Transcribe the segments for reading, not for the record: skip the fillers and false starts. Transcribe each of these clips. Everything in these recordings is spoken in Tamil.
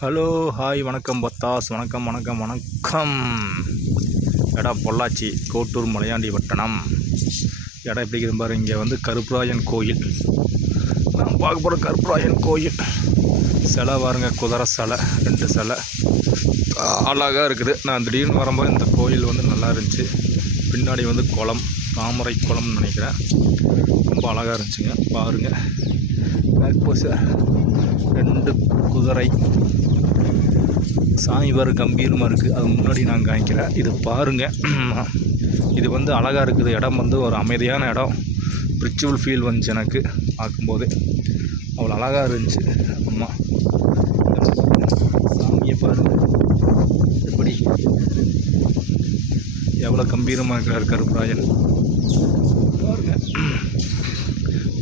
ஹலோ ஹாய் வணக்கம் பத்தாஸ் வணக்கம். இடம் பொள்ளாச்சி கோட்டூர் மலையாண்டி வட்டணம். இடம் எப்படி இருக்குது பாரு. இங்கே வந்து கருப்பராயன் கோயில் நான் பார்க்க போகிற கருப்பராயன் கோயில் சிலை பாருங்க. குதிரை சிலை 2 சிலை அழகாக இருக்குது. நான் திடீர்னு வரும்போது இந்த கோயில் வந்து நல்லா இருந்துச்சு. பின்னாடி வந்து குளம், தாமரை குளம்னு நினைக்கிறேன். ரொம்ப அழகாக இருந்துச்சுங்க. பாருங்கள் சார் 2 குதிரை சாமி பாரு கம்பீரமாக இருக்குது. அது முன்னாடி நான் காமிக்கிறேன். இது பாருங்கள். இது வந்து அழகாக இருக்குது. இடம் வந்து ஒரு அமைதியான இடம். ஸ்பிரிச்சுவல் ஃபீல் வந்துச்சு எனக்கு பார்க்கும்போது. அவ்வளோ அழகாக இருந்துச்சு. அம்மா சாமியை பாருங்கள் எப்படி எவ்வளோ கம்பீரமாக இருக்கிறார் கருப்பராயன் பாருங்கள்.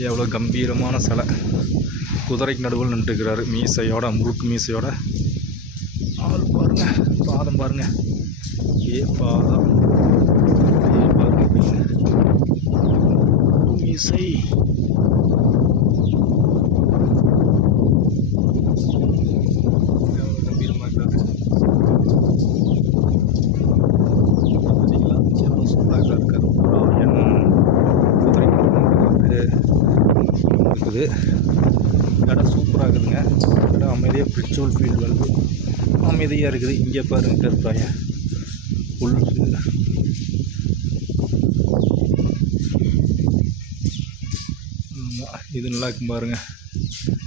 எவ்வளோ கம்பீரமான சிலை. குதிரைக்கு நடுவில் நின்றுக்கிறாரு மீசையோட, முறுக்கு மீசையோட. ஆள் பாருங்க, பாதம் பாருங்க. பாதம் பாருங்க மீசை. எவ்வளோ கம்பீரமாக இருக்கிறாரு பார்த்தீங்களா? எவ்வளோ சூப்பராக இருக்காரு கருப்பராயன். குதிரை இருக்குது. இடம் சூப்பராக இருக்குதுங்க. இடம் அமைதியாக ஸ்பிரிச்சுவல் ஃபீல் வருது. அமைதியாக இருக்குது. இங்கே பாருங்கள் கருப்பராயன் ஃபுல் இது நல்லா இருக்கும் பாருங்கள்.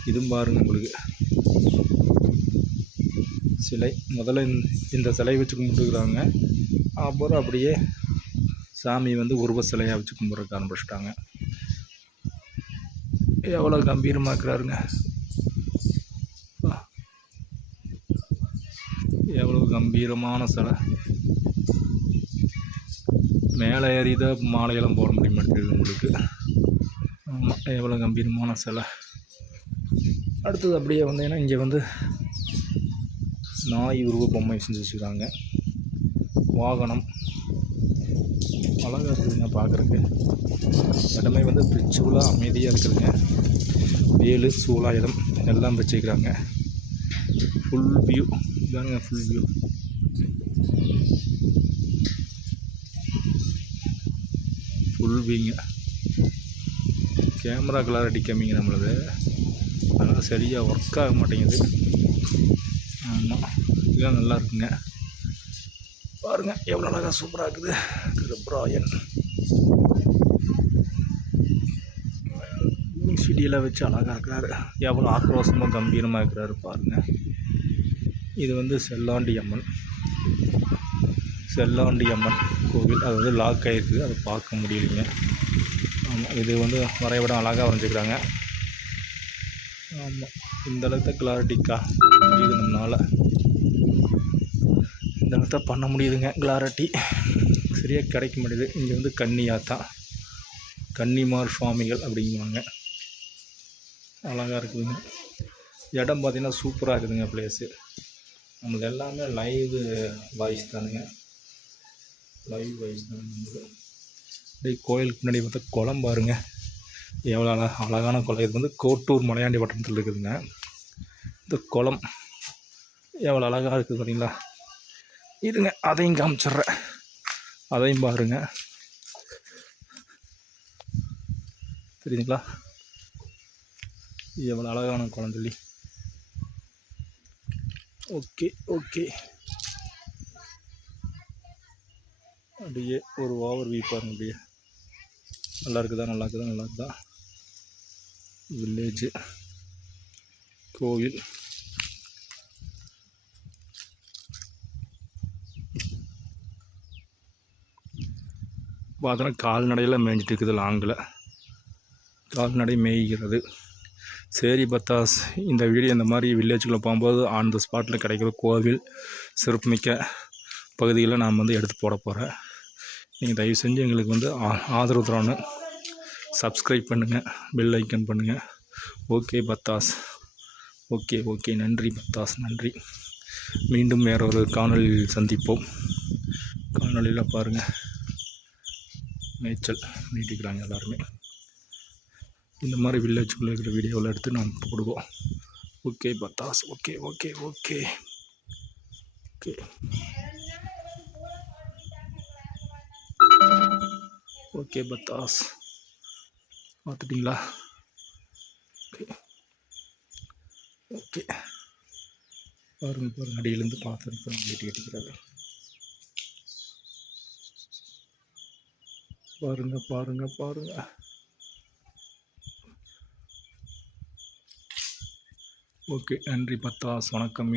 இதுவும் பாருங்கள் உங்களுக்கு சிலை. முதல்ல இந்த சிலை வச்சு கும்பிட்டுக்கிறாங்க. அப்புறம் அப்படியே சாமி வந்து உருவ சிலையாக வச்சு கும்பிட்றதுக்கு ஆரம்பிச்சிட்டாங்க. எவ்வளோ கம்பீரமாக இருக்கிறாருங்க. எவ்வளோ கம்பீரமான சிலை. மேலே ஏறிதான் மாலையெல்லாம் போட முடிய மாட்டேங்குது உங்களுக்கு. ஆமாம், எவ்வளோ கம்பீரமான சிலை. அடுத்தது அப்படியே வந்தீங்கன்னா இங்கே வந்து நாய் உருவ பொம்மை செஞ்சு வச்சுருக்காங்க. வாகனம் அழகாக இருக்குதுங்க பார்க்குறக்கு. இடமே வந்து ஸ்பிரிச்சுவலாக அமைதியாக இருக்குதுங்க. வேலு சூலாயுதம் எல்லாம் வச்சுக்கிறாங்க. ஃபுல் வியூ இதாங்க. ஃபுல் வியூ ஃபுல் வியூங்க. கேமரா கிளாரிட்டி கம்மிங்க நம்மளது, அதனால் சரியாக ஒர்க் ஆக மாட்டேங்குது. ஆமாம், இதெல்லாம் நல்லா இருக்குங்க. பாருங்கள் எவ்வளோ அழகாக சூப்பராக இருக்குது கருப்பராயன். செடியெல்லாம் வச்சு அழகாக இருக்கிறாரு. எவ்வளோ ஆக்ரோஷமாக கம்பீரமாக இருக்கிறாரு பாருங்கள். இது வந்து செல்லாண்டி அம்மன் கோவில். அது வந்து லாக் ஆகிருக்கு, அதை பார்க்க முடியலைங்க. ஆமாம், இது வந்து வரைபடம் அழகாக வரைஞ்சிக்கிறாங்க. ஆமாம், இந்த அளவுக்கு கிளாரிட்டிக்கா முடியுது நம்மளால். இந்த அளவுக்கு பண்ண முடியுதுங்க. கிளாரிட்டி சரியாக கிடைக்க முடியுது. இங்கே வந்து கன்னியாத்தான், கன்னிமார் சுவாமிகள் அப்படிங்குவாங்க. அழகாக இருக்குதுங்க. இடம் பார்த்திங்கன்னா சூப்பராக இருக்குதுங்க. பிளேஸு நம்மளது எல்லாமே லைவ் வாய்ஸ் தானுங்க. நம்மளுக்கு அப்படியே கோயிலுக்கு முன்னாடி பார்த்தா குளம் பாருங்க. எவ்வளோ அழகான குளம். இது வந்து கோட்டூர் மலையாண்டி வட்டணத்தில் இருக்குதுங்க. இந்த குளம் எவ்வளோ அழகாக இருக்குது பார்த்தீங்களா? இருங்க அதையும் காமிச்சிட்றேன், அதையும் பாருங்க. தெரியுதுங்களா எவ்வளோ அழகான குளம் சொல்லி. ஓகே அப்படியே ஒரு ஓவர் வியூ பாருங்க. அப்படியே நல்லா இருக்குதா? வில்லேஜு கோவில் பார்த்தோன்னா கால்நடையில் மேய்ஞ்சிட்டு இருக்குது. லாங்கில் கால்நடை மேய்கிறது. சரி பத்தாஸ், இந்த வீடியோ இந்த மாதிரி வில்லேஜுக்குள்ளே போகும்போது ஆன் த ஸ்பாட்டில் கிடைக்கிற கோவில் சிறப்புமிக்க பகுதிகளை நான் வந்து எடுத்து போட போகிறேன். நீங்கள் தயவு செஞ்சு எங்களுக்கு வந்து ஆதரவு தரணும். சப்ஸ்கிரைப் பண்ணுங்கள், பெல் ஐக்கன் பண்ணுங்கள். ஓகே பத்தாஸ், ஓகே நன்றி பத்தாஸ், நன்றி. மீண்டும் வேற ஒரு காணொலியில் சந்திப்போம். காணொலியில் பாருங்கள் மேய்ச்சல் நீட்டிக்கிறாங்க எல்லாருமே. இந்த மாதிரி வில்லேஜுக்குள்ளே இருக்கிற வீடியோவில் எடுத்து நாம் போடுவோம். ஓகே பத்தாஸ், okay okay okay okay okay பத்தாஸ், பார்த்துட்டிங்களா? ஓகே ஓகே, பாருங்கள் பாருங்கள், அடியிலேருந்து பார்த்து வெட்டி கட்டிக்கிறாரு. பாருங்கள் பாருங்கள் பாருங்கள். ஓகே, நன்றி பத்தாஸ், வணக்கம்.